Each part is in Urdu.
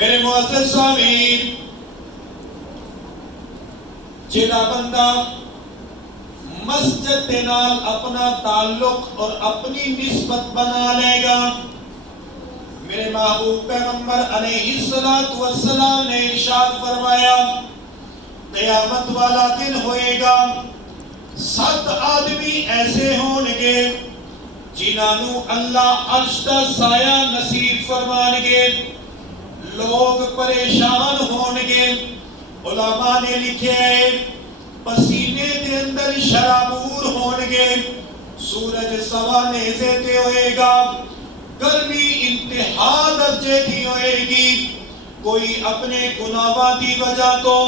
میرے معزز سامعین، جڑا بندہ مسجد دے نال اپنا تعلق اور اپنی نسبت بنا لے گا، میرے محبوب پیغمبر علیہ السلام نے ارشاد فرمایا قیامت والا دن ہوئے گا، 7 آدمی ایسے ہونگے جنہوں اللہ عرش دا سایہ نصیب فرمانگے، لوگ پریشان ہونگے۔ علماء نے لکھے پسینے دے اندر شرابور ہونگے، سورج سوا نیزے تے ہوئے گا، گرمی انتہا درجے کی ہوئے گی، کوئی اپنے گناہاں دی وجہ تو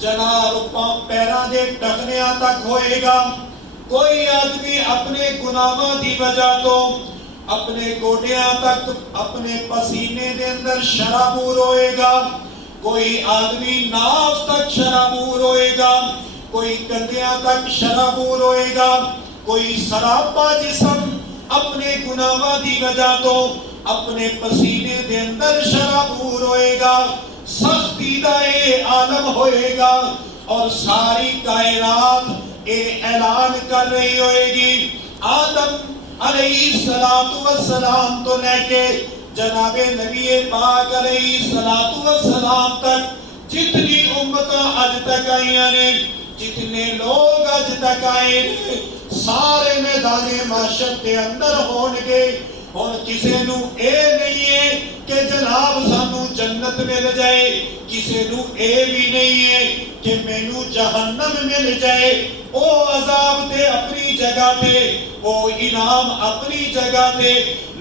جناب پیران دے ٹخنیاں تک ہوئے گا، کوئی آدمی اپنے گناہاں دی وجہ تو اپنے گوڑیاں تک اپنے پسینے دے اندر شرابور ہوئے گا، کوئی آدمی ناف تک شرابور ہوئے گا، کوئی کندیاں تک شرابور ہوئے گا، کوئی سراپا جسم اپنے گناہاں دی وجہ تو اپنے پسینے دے اندر شرابور ہوئے گا، سختی دا اے عالم ہوئے گا، اور ساری کائنات اے اعلان کر رہی ہوئے گی۔ آدم علیہ السلام تو لے کے جناب نبی پاک علیہ السلام تک جتنی امتاں آج تک آئیاں نے، جتنے لوگ آج تک آئے نے، سارے میدان معاشر کے اندر ہونگے، اور کسے نو اے نہیں ہے کہ جناب سانو جنت مل جائے، کسے نو اے بھی نہیں ہے کہ مینو جہنم مل جائے۔ او عذاب دے اپنی جگہ تے، او انعام اپنی جگہ تے،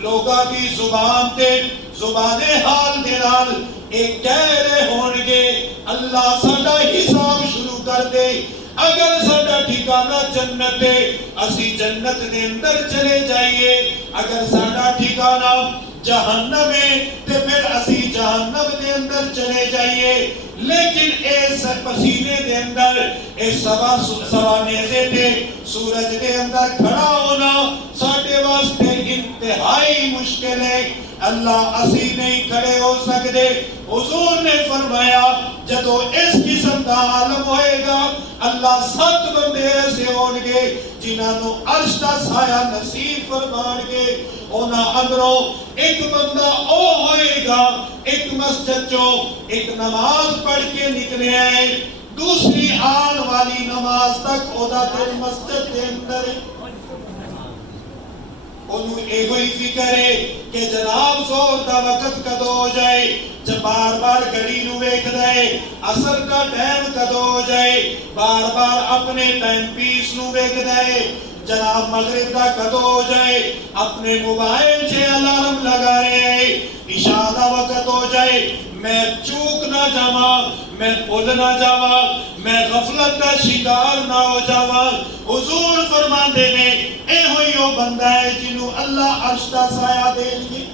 لوگاں دی زبان تے زبان حال دے نال ایک کہہ رہے ہونگے اللہ ساڈا حساب شروع کر دے، اگر ساڈا ٹھکانہ جنت ہے اسی جنت دے اندر چلے جائیے، اگر ساڈا ٹھکانہ جہنم ہے تے پھر اسی جہنم دے اندر چلے جائیے۔ لیکن اس پسینے دے اندر اس سوا نیزے تے سورج دے اندر کھڑا ہونا ساڈے واسطے انتہائی مشکل ہے، اللہ اسی نہیں کھڑے ہو سکتے۔ حضور نے فرمایا جدو اس قسم کا عالم ہوئے گا، اللہ 7 بندے ایسے ہونگے جنہوں عرش دا سایہ نصیب فرمانگے، اونا اندروں ایک بندہ او ہوئے گا، ایک مسجد جو ایک نماز پڑھ کے نکلے آئے، دوسری آن والی نماز تک او دا دل مسجد کے اندر انہوں ایک ہوئی فکر ہے کہ جناب زور دا وقت کدو ہو جائے، جب بار بار گھڑی نو ایک دائے اثر کا ٹائم کدو ہو جائے، بار بار اپنے ٹائم پیس نو ایک دائے، جناب مغرب دا کدو ہو جائے، اپنے موبائل سے الارم لگا رہے ہیں، عشاء دا وقت ہو جائے، میں چوک نہ جاواں، میں بھول نہ جاواں، میں غفلت کا شکار نہ ہو جاواں۔ حضور فرماندے نے اے ہوئی او بندہ ہے جنہوں اللہ عرش دا سایہ دے لئے،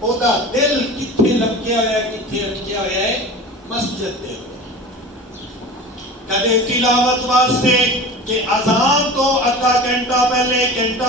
او دا دل کتھے لگیا ہویا ہے، کتھے اٹکیا ہویا ہے؟ مسجد دے ہوئے کدے تلاوت واسطے کہ اذان تو آدھا گھنٹہ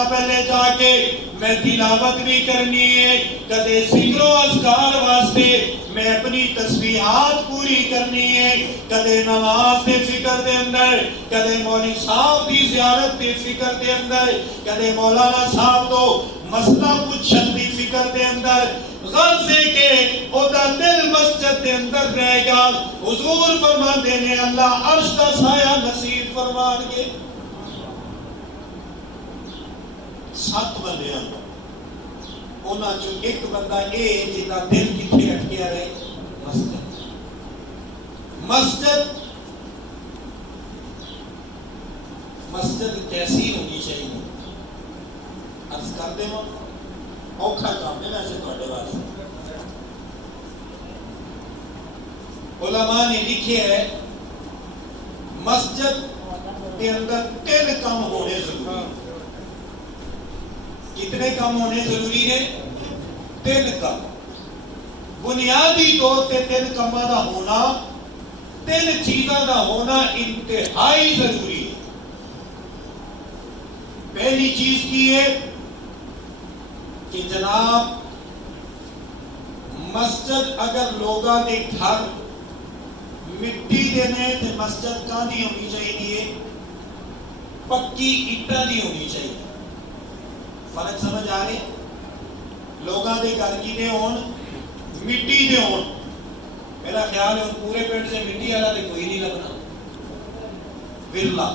پہلے جا کے میں تلاوت بھی کرنی ہے، کدے ذکر و اذکار واسطے میں اپنی تسبیحات پوری کرنی ہے، کدے نماز دے فکر دے اندر، کدے مولوی صاحب دی زیارت دے فکر دے اندر، کدے مولانا صاحب تو مسئلہ پوچھن دی فکر دے اندر، غرض ہے کہ او دا دل مسجد دے اندر رہے گا۔ حضور فرماندے نے اللہ عرش دا سایہ نصیب فرمانگے۔ 7 بندے آنگا اونا جو ایک بندہ اے جنہ دل کتھے اٹکیا رہے، مسجد کیسی ہونی چاہیے؟ عرض کر دے ہوں اوکھا کام ہے ویسے توڑے والے۔ علماء نے لکھے ہے مسجد کے اندر 3 کام ہونے ضروری ہیں۔ کتنے کام ہونے ضروری ہے؟ 3 کام۔ بنیادی طور پہ 3 کاموں کا ہونا، 3 چیزوں کا ہونا انتہائی ضروری ہے۔ پہلی چیز کی ہے کہ جناب مسجد اگر لوگاں دے گھر مٹی دے نے تے مسجد کہاں دی ہونی چاہیے؟ پکی اٹا دی ہونی چاہیے۔ فرق سمجھ آ رہے؟ لوگاں دے گھر کی دے ہون مٹی دے ہون۔ میرا خیال ہے پورے پنڈ سے مٹی والا تے کوئی نہیں لبنا، ورلا۔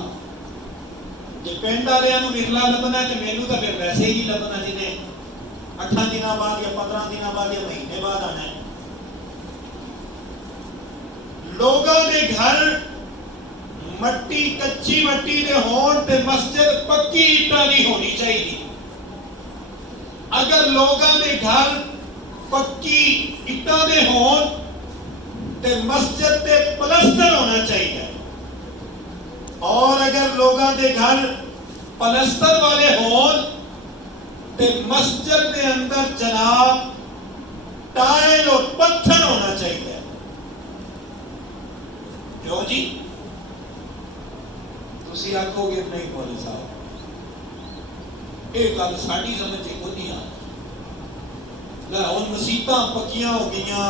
جے پنڈ والیاں نو ورلا لبنا ہے تے مینوں تے پھر ویسے ہی نہیں لبنا جنہیں 8 دنوں بعد یا 15 دنوں بعد یا مہینے بعد آنا ہے۔ لوگاں دے گھر مٹی کچی مٹی دے ہون تے مسجد پکی اٹا دی ہونی چاہیے۔ اگر لوگاں دے گھر پکی اٹا دے ہون تے مسجد تے پلستر ہونا چاہیے، اور اگر لوگاں دے گھر پلستر والے ہون تے مسجد دے اندر جناب ٹائل اور پتھر ہونا چاہیے۔ کیوں جی؟ تسی آکھو گے نہیں مولوی صاحب ایک گل ساڈی سمجھ کو نہیں آتی، ہن مسیتاں پکیاں ہو گئیاں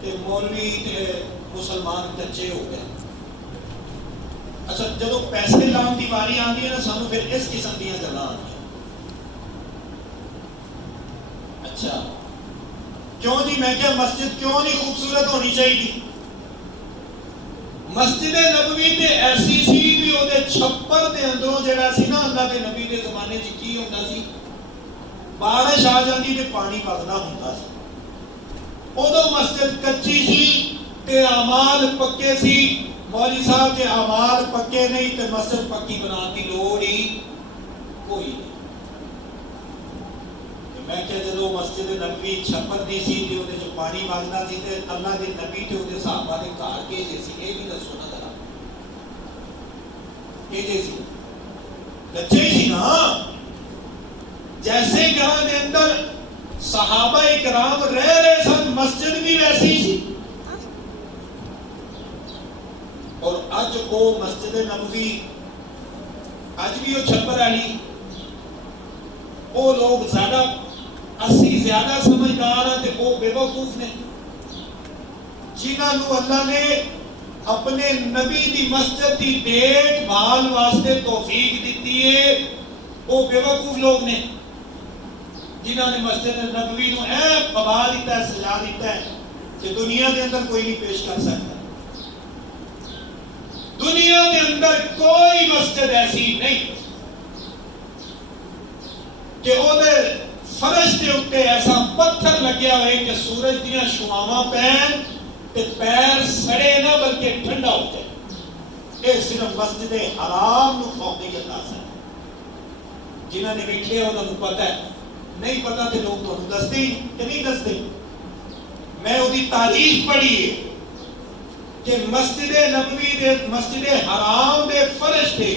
تے مولوی تے مسلمان کچے ہو گئے۔ اچھا جدو پیسے لان دی واری آندی ہے نا سانو پھر اس قسم دیاں گلاں آندیاں۔ اچھا کیوں جی؟ میں کیا مسجد کیوں نہیں خوبصورت ہونی چاہیے؟ مسجد نبوی تے ایسی سی بھی او دے چھپر دے اندروں جڑا سی نا اللہ دے نبی دے زمانے چ کی ہوندا سی، بارش آ جاندی تے پانی وگدا ہوندا سی۔ اودوں مسجد کچی سی تے اعمال پکے سی۔ مولوی صاحب کے اعمال پکے نہیں تے مسجد پکی بنان دی لوڑ ہی کوئی نہیں۔ میں کہ جدو مسجد نبوی چھپر دی سی تے اودے جو پانی وگدا سی تے اللہ دے نبی تے اودے صحابہ دے گھر کے سی اے بھی دسو نا ذرا، اے جے سی کچے سی نا؟ جیسے گھر دے اندر صحابہ کرام رہ رہے سن مسجد بھی ویسی سی۔ اور اج وہ مسجد نبوی اج بھی وہ چھپر والی وہ لوگ زیادہ اسی زیادہ سمجھدار ہیں تے وہ بے وقوف نے جنہاں نو اللہ نے اپنے نبی دی مسجد دی دیکھ بھال واسطے توفیق دیتی ہے۔ وہ بے وقوف لوگ نے جنہاں نے مسجد نبوی نو اے بنا دیتا ہے، سجا دیتا ہے کہ دنیا دے اندر کوئی نہیں پیش کر سکتا۔ دنیا کے اندر کوئی مسجد ایسی نہیں کہ او دے فرش دے اوپر ایسا پتھر لگیا ہوئے کہ سورج دیاں شعاواں پین تے پیر سڑے نہ بلکہ ٹھنڈا ہو جائے۔ یہ صرف مسجد حرام نو فوقیت حاصل ہے۔ جنہاں نے ویکھے انہاں نو پتہ ہے، نہیں پتہ تے لوگ تانوں دستے ہی کہ نہیں دستے۔ میں وہ دی تاریخ پڑھی ہے کہ مسجد نبوی دے مسجد حرام دے فرش تے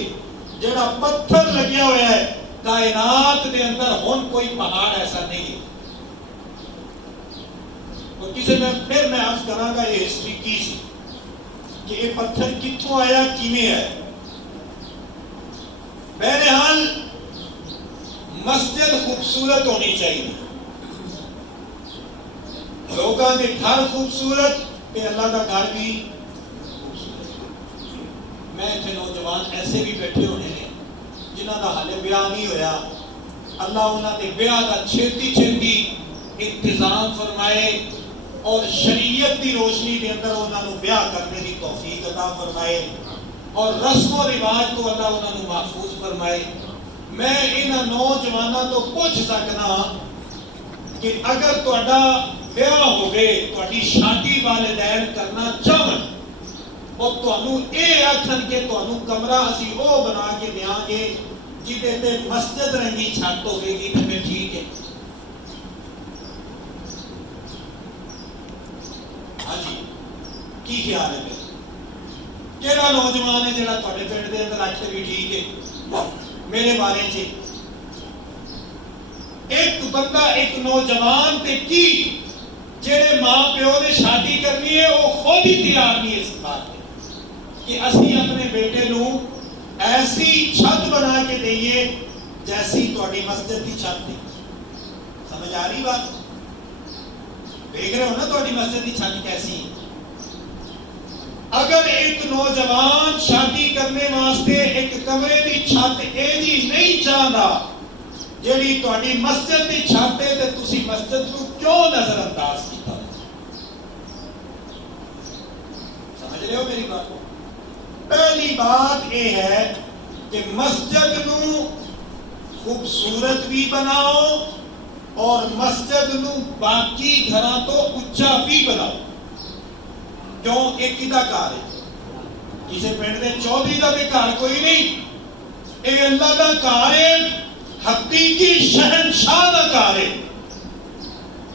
جڑا پتھر لگیا ہوا ہے، کائنات دے اندر ہن کوئی پہاڑ ایسا نہیں ہے۔ اور کسی میں پھر میں عرض کراں گا یہ ہسٹری کی سی کہ یہ پتھر کتھوں آیا، کیویں ہے۔ بہرحال مسجد خوبصورت ہونی چاہیے، لوگاں دے گھر خوبصورت تے اللہ کا گھر بھی خوبصورت۔ میں اتنے نوجوان ایسے بھی بیٹھے ہونے ہیں جنہاں دا حالے بیاہ نہیں ہویا، اللہ انہاں دے بیاہ دا چھیتی چھیتی انتظام فرمائے اور شریعت دی روشنی دے اندر انہاں نو بیاہ کرنے دی توفیق عطا فرمائے اور رسم و رواج تو اللہ انہاں نو محفوظ فرمائے۔ میں انہاں نوجواناں تو پوچھ سکنا کہ اگر تہاڈا بیاہ ہوگے، تہاڈی شادی والدین کرنا چاہن اور تانوں اے آکھن کہ تانوں کمرہ اسی او بنا کے دیاں گے جدے تے مسجد رنگی چھت ہوے گی تے پھر ٹھیک ہے۔ ہاں جی کی خیال ہے؟ کیڑا نوجوان ہے جڑا تہاڈے پنڈ دے اندر آکھے بھی ٹھیک ہے؟ میرے بارے چ ایک بندہ ایک نوجوان تے کی جڑے ماں پیو نے شادی کرنی ہے وہ خود ہی تیار نہیں اس بات پہ کہ اسی اپنے بیٹے نو ایسی چھت بنا کے دئیے جیسی تہاڈی مسجد کی چھت تھی۔ سمجھ آ رہی بات؟ دیکھ رہے ہو نا تھوڑی مسجد کی چھت کیسی ہے. اگر ایک نوجوان شادی کرنے واسطے ایک کمرے کی چھت یہ جی نہیں چاہتا جیڑی تھوڑی مسجد کی چھت ہے تے تسی مسجد کو کیوں نظر انداز کیتا؟ سمجھ رہے ہو میری بات کو؟ پہلی بات یہ ہے کہ مسجد نو خوبصورت بھی بناؤ اور مسجد نو باقی گھراں تو اچا بھی بناؤ. کیوں؟ ایک کدا گھر ہے، کسی پنڈ دے چودھری دا تے گھر کوئی نہیں، اے اللہ دا گھر ہے، حقیقی شہنشاہ دا گھر ہے.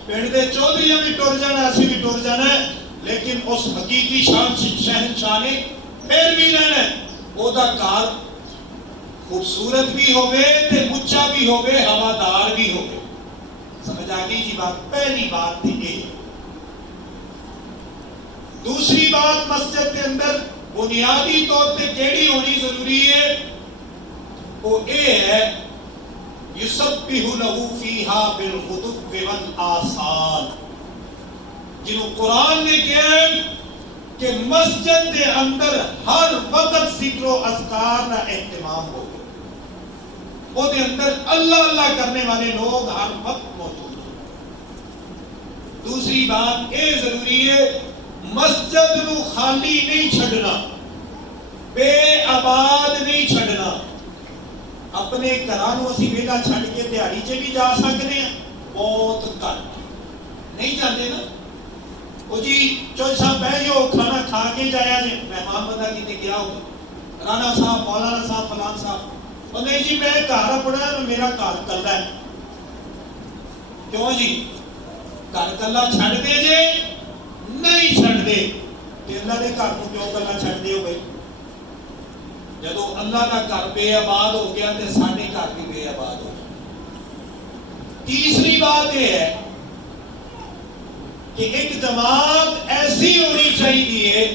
پنڈ دے چودھریاں بھی ٹر جانا، اسی بھی ٹر جانا ہے، لیکن اس حقیقی شہنشاہ نے پھر بھی رہنا ہے. او دا گھر خوبصورت بھی ہوئے تے اچا بھی ہوئے، ہوادار بھی ہوئے. سمجھ آ گئی جی بات؟ پہلی بات تھی یہ. دوسری بات مسجد کے اندر بنیادی طور پہ کیڑی ہونی ضروری ہے وہ یہ ہے یسبح لہ فیہا بالغدو والآصال. جنہوں قرآن نے کہا ہے کہ مسجد کے اندر ہر وقت ذکر و اذکار کا اہتمام ہو، وہ دے اندر اللہ اللہ کرنے والے لوگ ہر وقت موجود ہیں. دوسری بات یہ ضروری ہے مسجد نو خالی نہیں چھڑنا، بے آباد نہیں چھڑنا. اپنے گھرانوں اسی ویلا چھڑ کے دیہڑی چ بھی جا سکتے ہیں، بہت گھٹ نہیں جاتے نا. وہ جی چوہدری صاحب بہ جاؤ کھانا کھا کے جایا جی، مہمان بندہ کتنے گیا ہو، رانا صاحب مولانا صاحب فلان صاحب، اور نہیں جی میں گھر اپنا میرا گھر کلا ہے. کیوں جی گھر کلا چھڑ دے جے؟ نہیں چھڑ دے. کہ اللہ دے گھر کو کیوں کلا چھڑ دے ہو بھائی؟ جدو اللہ کا گھر بے آباد ہو گیا تے ساڈے گھر بھی بے آباد ہو گیا. تیسری بات یہ ہے کہ ایک جماعت ایسی ہونی چاہیے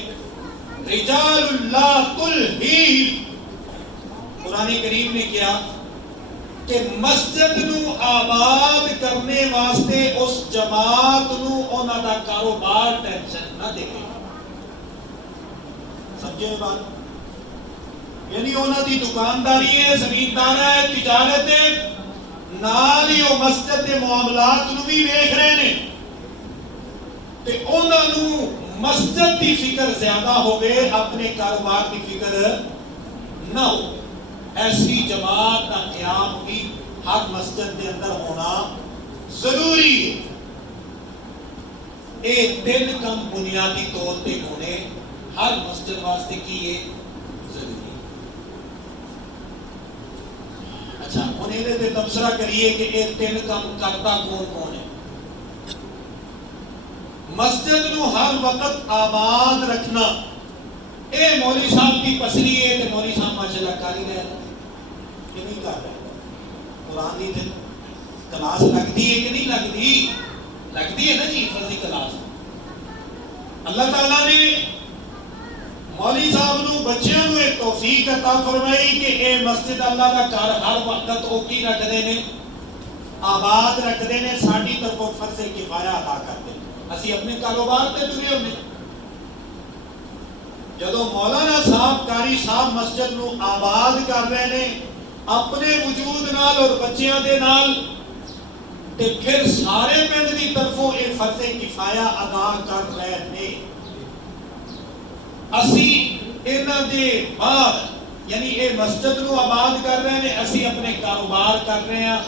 رجال اللہ تلہیہم. قرآن کریم نے کیا کہ مسجد نو آباد کرنے واسطے اس جماعت نو انہاں دا کاروبار ٹینشن نہ دے. سمجھے بات؟ یعنی انہاں دی دکانداری ہے، زمیندار ہے، تجارت ہے، نال ہی وہ مسجد کے معاملات نو بھی ویکھ رہے نے تے انہاں نو مسجد دی فکر زیادہ ہوئے، اپنے کاروبار دی فکر نہ ہو. ایسی جماعت کا قیام بھی ہر مسجد کے اندر ہونا ضروری ہے. یہ تین کم بنیادی طور پہ ہونے ہر مسجد واسطے کی یہ ضروری ہے. اچھا ہن یہ تبصرہ کریے کہ یہ تین کم کرتا کون کون ہے. مسجد نو ہر وقت آباد رکھنا اے مولوی صاحب کی پسری ہے تے مولوی صاحب ماشاءاللہ کر ہی رہے ہیں کہ نہیں کر رہے. قرآن دی تے کلاس لگتی ہے کہ نہیں لگتی؟ لگتی ہے نا جی فرضی کلاس. اللہ تعالیٰ نے مولوی صاحب نو بچیاں نو ایک توفیق عطا فرمائی کہ اے مسجد اللہ کا گھر ہر وقت او کی رکھدے نے، آباد رکھدے نے، ساڈی طرفوں فرض کفایہ ادا کرتے. اسی اپنے کاروبار تے ٹرے ہونے. جدو مولانا صاحب قاری صاحب مسجد نو آباد کر رہے نے اپنے وجود نال اور بچیاں دے نال تے پھر سارے پنڈ دی طرفوں اے فرض کفایہ ادا کر رہے نے. اسی انہاں دے بعد یعنی اے مسجد نو آباد کر رہے نے، اسی اپنے کاروبار کر رہے ہیں.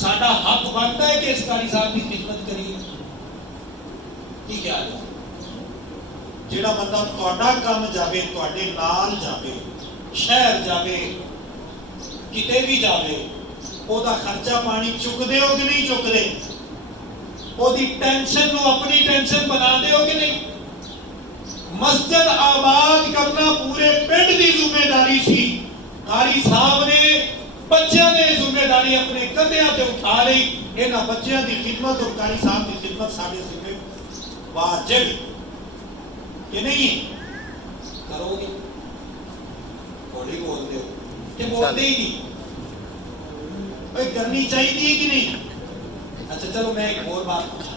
ساڈا حق بنتا ہے کہ اس قاری صاحب کی خدمت کریے. ٹھیک ہے جیڑا بندہ تہاڈا کم جاوے، تہاڈے نال جاوے، شہر جاوے، کتے بھی جاوے، او دا خرچہ پانی چک دے ہو کہ نہیں چک دے؟ او دی ٹینشن نو اپنی ٹینشن بنا دے ہو کہ نہیں؟ مسجد آباد کرنا پورے پنڈ دی ذمہ داری سی. قاری صاحب نے بچیاں نے ذمہ داری اپنے کندھیاں تے اٹھا لئی. انہاں بچیاں دی خدمت اور قاری صاحب دی خدمت ساڈے ذمہ واجب کہ نہیں کرو گے؟ تھوڑی بولتے ہو کہ بولتے ہی نہیں. بھائی کرنی چاہیے کہ نہیں؟ اچھا چلو میں ایک اور بات پوچھا.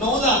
9,000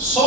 100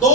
2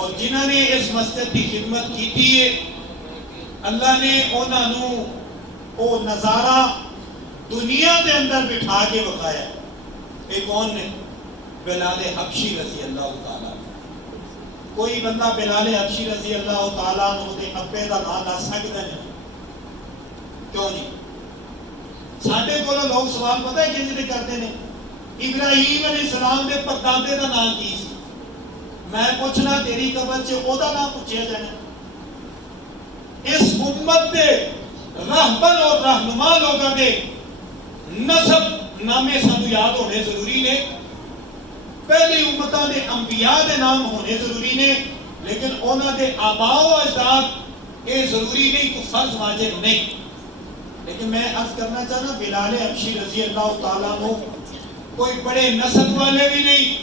اور جنہوں نے اس مسجد کی خدمت کی تھی اللہ نے انہوں وہ نظارہ دنیا کے اندر بٹھا کے بتایا. یہ کون نے؟ بلال حبشی رضی اللہ تعالیٰ. کوئی بندہ بلال حبشی رضی اللہ تعالیٰ نے ابے کا نام لا سکتا نہیں؟ کیوں نہیں؟ ساڈے کو لوگ سوال پتہ ہے کیسے کرتے ہیں؟ ابراہیم علیہ السلام کے پردادے کا نام کی سی؟ میں پوچھنا تیری قبر سے وہ نام پوچھا جانا. اس امت کے رہبر اور رہنما لوگوں کے نسب نامے سانو یاد ہونے ضروری نے. پہلی امتاں دے انبیاء دے نام ہونے ضروری نے، لیکن انہاں دے آباء و اجداد یہ ضروری نہیں، کوئی فرض واجب نہیں. لیکن میں عرض کرنا چاہنا بلال حبشی رضی اللہ تعالیٰ عنہ کوئی بڑے نسب والے بھی نہیں،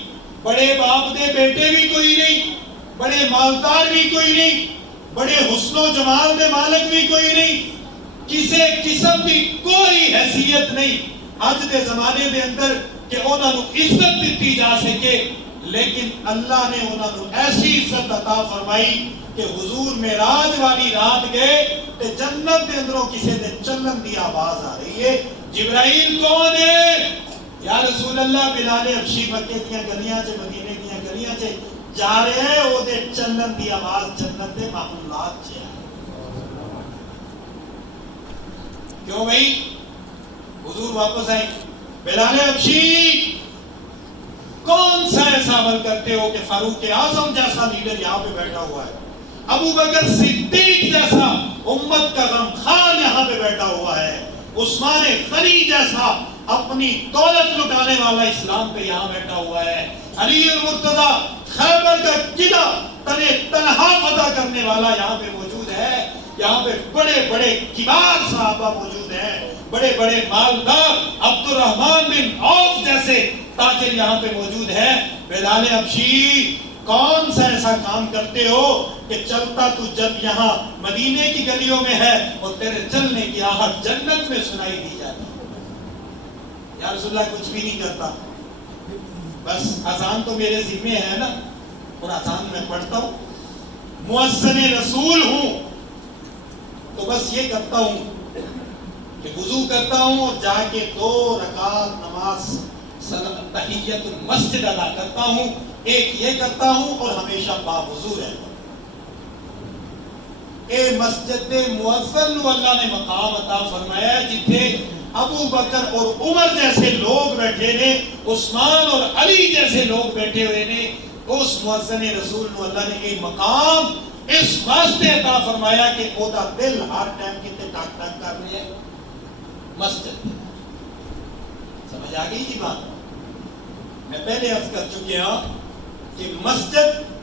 بڑے باپ دے بیٹے بھی کوئی نہیں، بڑے مالدار بھی کوئی نہیں، بڑے حسن و جمال دے مالک بھی کوئی نہیں، کسی قسم کی کوئی حیثیت نہیں اج دے زمانے دے اندر کہ انہوں نے عزت دیتی جا سکے. لیکن اللہ نے انہوں نے ایسی عزت عطا فرمائی کہ حضور معراج والی رات گئے تے جنت دے اندروں کسی دے چلن دی آواز آ رہی ہے. جبرائیل کون ہے؟ یا رسول اللہ بلال حبشی مکے دیاں گلیاں چ مدینے دیاں گلیاں چ جا رہے ہیں، او دے چلن دی آواز جنت دے محلات چ ہے. کیوں بھائی؟ حضور واپس آئے. بلال حبشی کون سا ایسا عمل کرتے ہو کہ فاروق اعظم جیسا لیڈر یہاں پہ بیٹھا ہوا ہے، ابو بکر صدیق جیسا امت کا غمخوار یہاں پہ بیٹھا ہوا ہے، عثمان غنی جیسا اپنی دولت لٹانے والا اسلام پہ یہاں بیٹھا ہوا ہے، علی المرتضیٰ خیبر کا قلعہ تنہا فتح کرنے والا یہاں پہ موجود ہے. یہاں پہ بڑے بڑے کبار صحابہ موجود ہیں، بڑے بڑے مالدار عبد الرحمن بن عوف جیسے تاجر یہاں پہ موجود ہیں. بلال حبشی کون سا ایسا کام کرتے ہو کہ چلتا تو جب یہاں مدینے کی گلیوں میں ہے اور تیرے چلنے کی آہٹ جنت میں سنائی دی جاتی ہے؟ یا رسول اللہ کچھ بھی نہیں کرتا، بس اذان تو میرے ذمہ ہے نا، اور اذان میں پڑھتا ہوں، مؤذن رسول ہوں، تو بس یہ کرتا ہوں کہ وضو کرتا ہوں اور جا کے 2 رکعت نماز تحیت المسجد ادا کرتا ہوں. ایک یہ کرتا ہوں اور ہمیشہ باوضو رہتا ہوں. اے مسجد مؤذن کو اللہ نے مقام عطا فرمایا جتھے ابو بکر اور عمر جیسے لوگ بیٹھے نے، عثمان اور علی جیسے لوگ بیٹھے ہوئے نے. اس مؤذن رسول کو اللہ نے ایک مقام اس واسطے عطا فرمایا کہ او دا دل ہر ٹائم کتے ٹک ٹک کر رہے ہیں مسجد. سمجھ آ گئی جی بات؟ میں پہلے عرض کر چکے ہوں کہ مسجد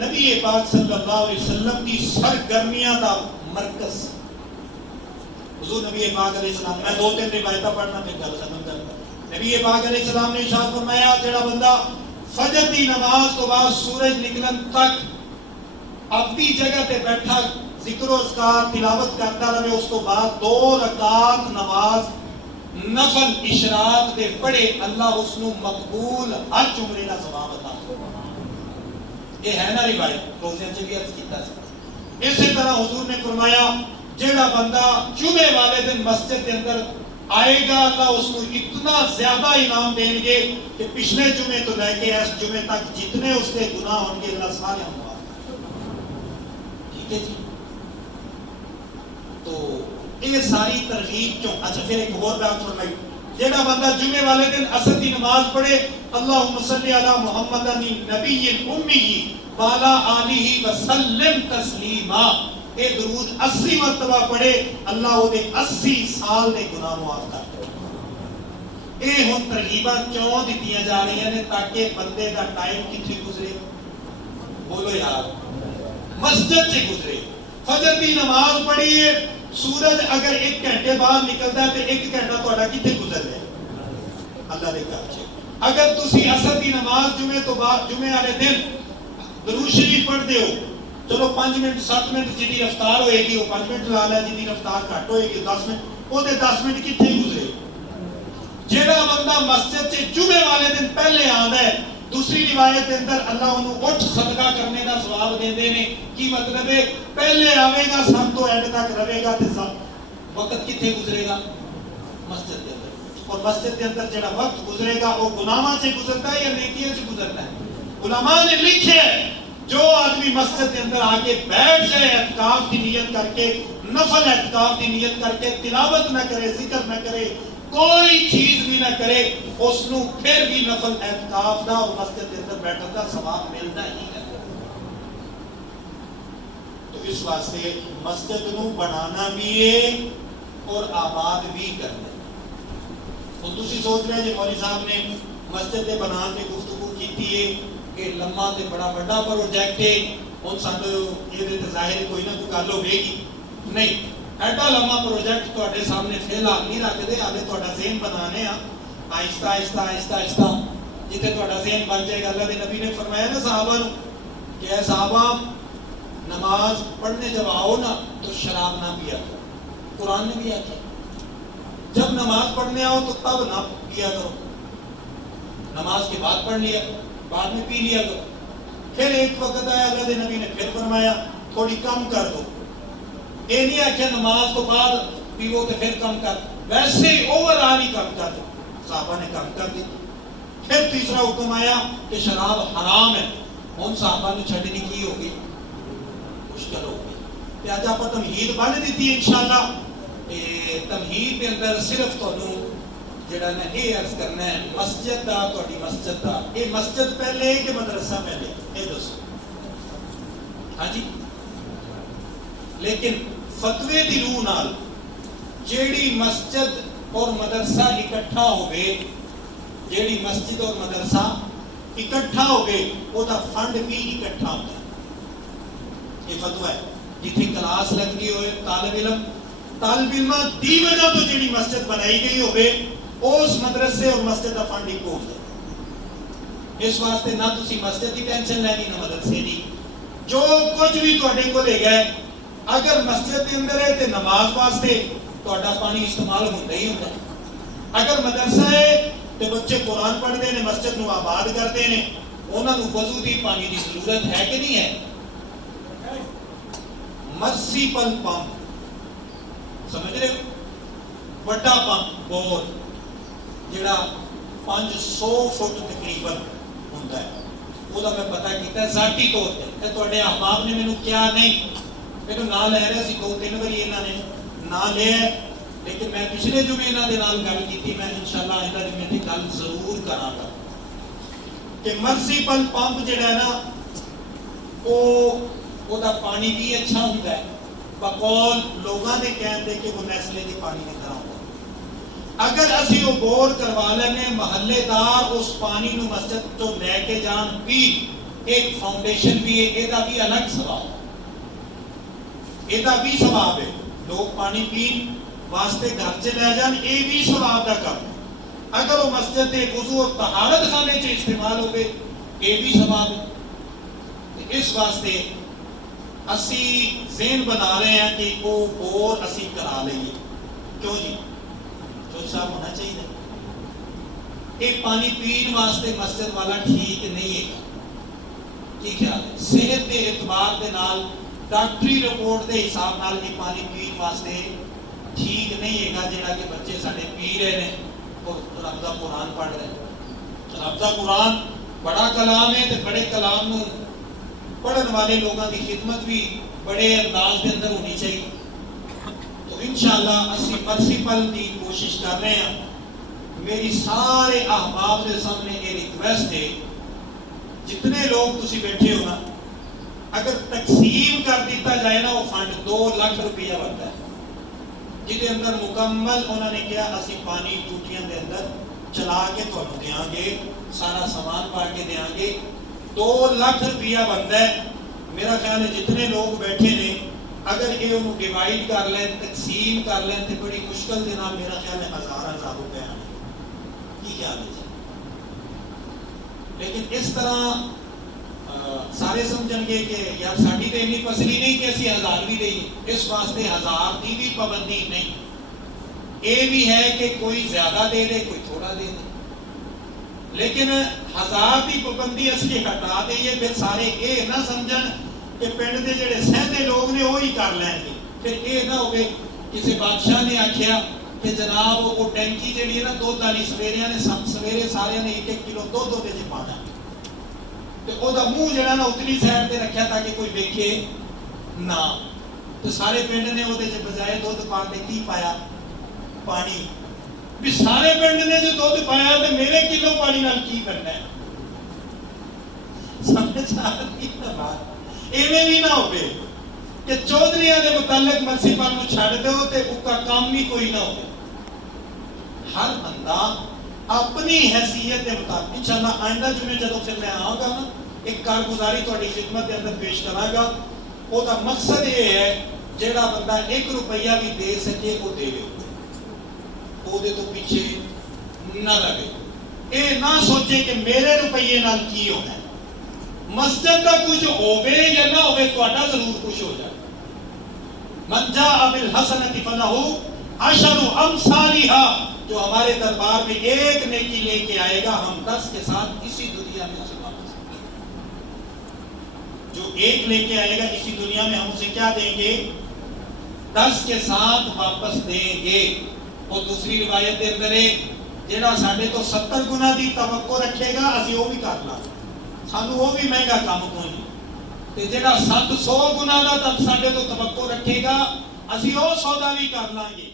نبی پاک صلی اللہ علیہ وسلم کی سرگرمیاں کا مرکز. حضور نبی پاک علیہ السلام، میں 2-3 روایتیں پڑھنا پھر گل ختم کرتا. نبی پاک علیہ السلام نے ارشاد فرمایا جڑا بندہ فجر کی نماز تو بعد سورج نکلن تک اپنی جگہ تے بیٹھا ذکر و اذکار تلاوت کرتا رہے، اس کو بعد 2 رکعت نماز نفل اشراق دے پڑھے، اللہ اس نو مقبول حج عمرے دا ثواب عطا فرمائے. یہ ہے نا روایت، روزے چ بھی عرض کیتا سی. اسی طرح حضور نے فرمایا جیڑا بندہ جمعے والے دن مسجد کے اندر آئے گا، اللہ اس کو اتنا زیادہ انعام دیں گے کہ پچھلے جمعے تو لے کے اس جمعے تک جتنے اس کے گناہ ہوں گے اللہ سارے ہم معاف کر دیں. ٹھیک ہے جی؟ تو یہ ساری ترغیب کیوں؟ اچھا پھر ایک اور بات فرمائی، جیڑا بندہ جمعے والے دن عصر کی نماز پڑھے اللہم صلی علی محمد نبی الامی وعلی آلہ وسلم تسلیما، اے درود 80 مرتبہ پڑھے، اللہ وہ دے 80 سال دے گناہ معاف کر دے. اے ہن ترغیباں کیوں دتیاں جا رہی ہیں تاکہ بندے دا ٹائم کتنے گزرے؟ بولو یار، مسجد سے گزرے. فجر کی نماز پڑھیے، سورج اگر 1 گھنٹے بعد نکلتا ہے تو 1 گھنٹہ تہاڈا کتنے گزر گیا؟ اللہ دے گھر چ. اگر تسی عصر کی نماز جمعے تو بعد جمعے والے دن درود شریف پڑھتے ہو، چلو 5 منٹ 7 منٹ جتنی رفتار ہوئے گی وہ 5 منٹ لا لے، جتنی رفتار گھٹ ہوئے گی 10 منٹ، وہ 10 منٹ کتنے گزرے. جیڑا بندہ مسجد سے جمعے والے دن پہلے آندا ہے دوسری روایت کے اندر اللہ انہوں اٹھ صدقہ کرنے کا ثواب دیندے نے. کی مطلب ہے پہلے آوے گا سب تو اینڈ تک رہے گا تے سب وقت کتنے گزرے گا مسجد کے اندر. اور مسجد کے اندر جڑا وقت گزرے گا وہ گناہاں سے گزرتا ہے یا نیکیاں سے گزرتا ہے؟ علماء نے لکھے جو آدمی مسجد کے اندر آ کے بیٹھ جائے اعتکاف کی نیت کر کے, نفل اعتکاف کی نیت کر کے, تلاوت نہ کرے, ذکر نہ کرے, کوئی چیز بھی نہ کرے, اس نو پھر بھی نفل اعتکاف دا اور مسجد کے اندر بیٹھنے کا ثواب ملتا ہی ہے. تو اس واسطے مسجد نو بنانا بھی ہے اور آباد بھی کرنا. تو تسی سوچ رہے جی مولوی صاحب نے مسجد کے بنان کی گفتگو کی ہے کہ لمبا تے بڑا بڑا پروجیکٹ ہے, ہن سانو یہ ظاہر کوئی نہ کوئی گل ہوے گی نہیں. ایڈا لمبا پروجیکٹ تواڈے سامنے فی الحال نہیں رکھدے, ہالے تواڈا ذہن بنانے آ آہستہ آہستہ آہستہ آہستہ جتنے تواڈا ذہن بن جائے گا. اللہ کے نبی نے فرمایا نا صحابہ نو کہ اے صحابہ نماز پڑھنے جب آؤ نا تو شراب نہ پیا کرو. قرآن نے بھی آخیا جب نماز پڑھنے آؤ تو تب نہ پیا کرو, نماز کے بعد پڑھ لیا, بعد میں پی لیا کرو. پھر ایک وقت آیا اللہ کے نبی نے پھر فرمایا تھوڑی کم کر دو. یہ نہیں آخیا نماز کو بعد پیو تو پھر کم کر, ویسے ہی اوور آل ہی کم کر دو. صحابہ نے کم کر دی. پھر تیسرا حکم آیا کہ شراب حرام ہے. ہن صحابہ نے چھڈنی کی ہوگی, مشکل ہو گئی. اج آپ تمہید بن دیتی ہے انشاءاللہ. تمہید کے اندر صرف تانوں جڑا نا یہ عرض کرنا ہے مسجد دا, تہاڈی مسجد دا یہ مسجد پہلے ہے کہ مدرسہ پہلے, یہ دسو. ہاں جی, لیکن فتوی دی روح نال جیڑی مسجد اور مدرسہ اکٹھا ہوئے, جیڑی مسجد اور مدرسہ اکٹھا ہوئے وہ دا فنڈ بھی اکٹھا ہوتا ہے. یہ فتوی ہے. جتھے کلاس لگنی ہوئے طالب علم دی وجہ تو جیڑی مسجد بنائی گئی ہوئے اس مدرسے اور مسجد کا فنڈ ایک ہو جائے. اس واسطے نہ تسی مسجد کی ٹینشن لینی نہ مدرسے کی. جو کچھ بھی تواڈے کو لے گئے اگر مسجد کے اندر ہے تو نماز واسطے تہاڈا پانی استعمال ہوتا ہی ہوتا. اگر مدرسہ ہے تو بچے قرآن پڑھتے ہیں, مسجد نو آباد کرتے ہیں, انہوں نے وضو دی پانی کی ضرورت ہے کہ نہیں ہے؟ مرسیپل پمپ سمجھ رہے ہو, بڑا پمپ بور جڑا 500 فٹ تقریباً ہوتا ہے, وہ میں پتہ کیتا ہے ذاتی طور پہ. تواڈے احباب نے مینوں کیا نہیں, میرے نام لے رہے سی 2-3 بار انہوں نے نام لیا, لیکن میں پچھلے جمعے انہوں نے گل کی تھی. میں انشاءاللہ آئندہ جمعے کی گل ضرور کراں گا کہ مرسیپل پمپ جڑا ہے نا وہ دا پانی بھی اچھا ہوتا ہے. بقول لوگوں نے کہتے کہ وہ نیسلے کی پانی کی طرح ہوتا. اگر اسی وہ بور کروا لینے محلے دار اس پانی نو مسجد تو لے کے جان بھی ایک فاؤنڈیشن بھی ہے, یہ بھی الگ ثواب ہے. یہ بھی ثواب ہے. لوگ پانی پین واسطے گھر سے لے جان, یہ بھی ثواب کا کام ہے. اگر وہ مسجد کے وضو اور طہارت خانے سے استعمال ہوئے یہ بھی ثواب ہے. اس واسطے اسی ذہن بنا رہے ہیں کہ وہ بور اسی کرا لئیے. کیوں جی جو صاحب ہونا چاہیے. یہ پانی پین واسطے مسجد والا ٹھیک نہیں ہے. کی خیال ہے؟ صحت کے اعتبار دے نال ڈاکٹری رپورٹ دے حساب نال یہ پانی پین واسطے ٹھیک نہیں ہے گا جڑا کہ بچے ساڈے پی رہے ہیں اور رب دا قرآن پڑھ رہے ہیں. رب دا قرآن بڑا کلام ہے, تے بڑے کلام نو پڑھن والے لوگوں کی خدمت بھی بڑے انداز کے اندر ہونی چاہیے. تو انشاءاللہ اسی مرسیپل کی کوشش کر رہے ہیں. میری سارے احباب کے سامنے یہ ریکویسٹ ہے, جتنے لوگ تسی بیٹھے ہو نا, اگر تقسیم کر دیتا جائے نا وہ فنڈ 2 لاکھ روپیہ بنتا ہے, جہاں اندر مکمل انہوں نے کیا اسی پانی ٹوٹیاں دے اندر چلا کے تھوڑا دیاں گے, سارا سامان پا کے دیاں گے. 2 لاکھ روپیہ بنتا ہے. میرا خیال ہے جتنے لوگ بیٹھے نے اگر یہ انہوں ڈیوائڈ کر لیں, تقسیم کر لیں تو بڑی مشکل کے نام میرا خیال ہے 1000 روپے آنے کی خیال ہے. لیکن اس طرح سارے سمجھن گے کہ یار ساڈی تو اتنی پسلی نہیں کہ اسی 1000 بھی دئیے. اس واسطے 1000 کی بھی پابندی نہیں. یہ بھی ہے کہ کوئی زیادہ دے دے کوئی تھوڑا دے دے. لیکن 1000 کی پابندی اسی ہٹا دئیے، پھر سارے یہ نہ سمجھن کہ پنڈ کے جڑے سہدے لوگ نے وہی کر لیں گے. پھر یہ نہ ہوئے کسی بادشاہ نے آخیا کہ جناب وہ ٹینکی جہی ہے نا دودھ والی سویرے سارے نے 1-1 کلو دودھ وہ پانا، تو وہ منہ جہاں نا اتلی سائڈ سے رکھا تاکہ کوئی ویکھے نہ. تو سارے پنڈ نے وہ بجائے دودھ پا کے کی پایا؟ پانی. بھی سارے پنڈ نے جو دودھ پایا تو میرے کلو پانی نال کی کرنا ہے؟ سمجھ آ رہی ہے بات؟ ایویں بھی نہ ہوئے کہ چودھریاں دے متعلق مرسیپال کو چھڑ دو تے اس کا کام بھی کوئی نہ ہو. ہر بندہ اپنی حیثیت کے مطابق انشاءاللہ آئندہ جمعے جدوں پھر میں آؤں گا نا ایک کارگزاری تہاڈی خدمت کے اندر پیش کراں گا. وہ دا مقصد یہ ہے جیڑا بندہ 1 روپیہ بھی دے سکے وہ دے دے، وہ دے تو پیچھے نہ لگے. اے نہ سوچے کہ میرے روپیے نال کی ہونا ہے. مسجد کا کچھ ہوگے یا نہ ہوگے تہاڈا ضرور کچھ ہو جائے. من جاء بالحسنۃ فلہ عشر امثالها. جو ہمارے دربار میں ایک نیکی لے کے آئے گا ہم 10 کے ساتھ اسی دنیا میں اسے واپس دیں گے. جو ایک لے کے آئے گا اسی دنیا میں ہم اسے کیا دیں گے؟ 10 کے ساتھ واپس دیں گے. اور دوسری روایت کے اندر ہے جہاں ساڈے تو 70 گنا دی توقع رکھے گا اسی وہ بھی کر لاں گے، سانو وہ بھی مہنگا کام کوئی نہیں. تے جہاں 700 گنا دا ساڈے تو توقع رکھے گا اسی وہ سودا بھی کر لیں گے.